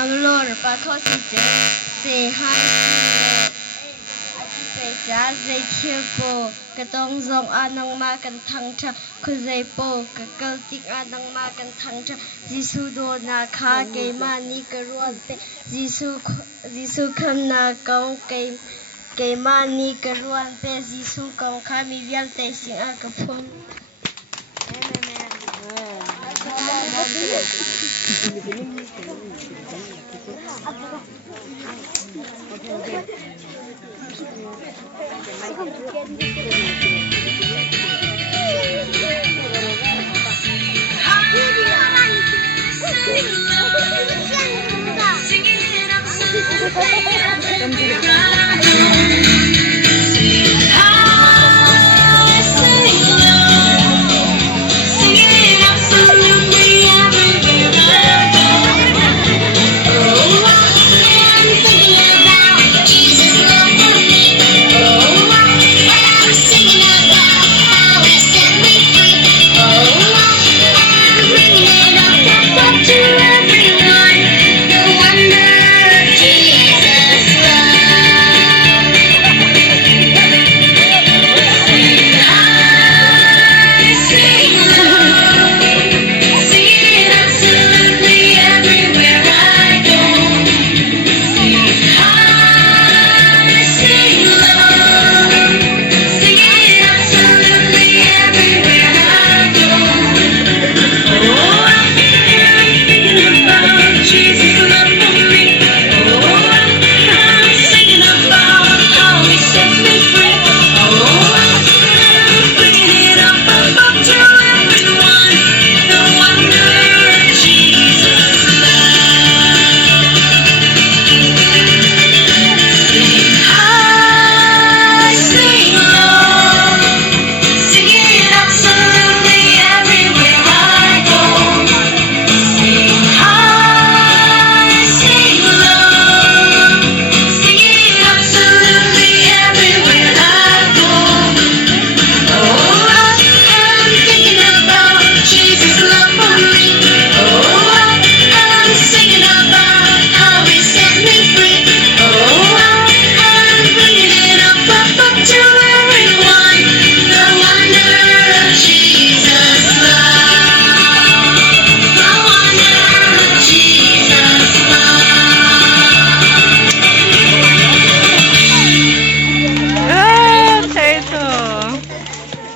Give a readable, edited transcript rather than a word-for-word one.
Ang lor pa ko si Je say hi say ja say chill po katong zong anang makan thang cha ku zay po kakal tik anang makan thang cha jisu do na kha ke ma ni karuan te jisu kham na kau ke ma ni karuan te jisu kau kha mi vial te sing a ka phun Singing, I'm so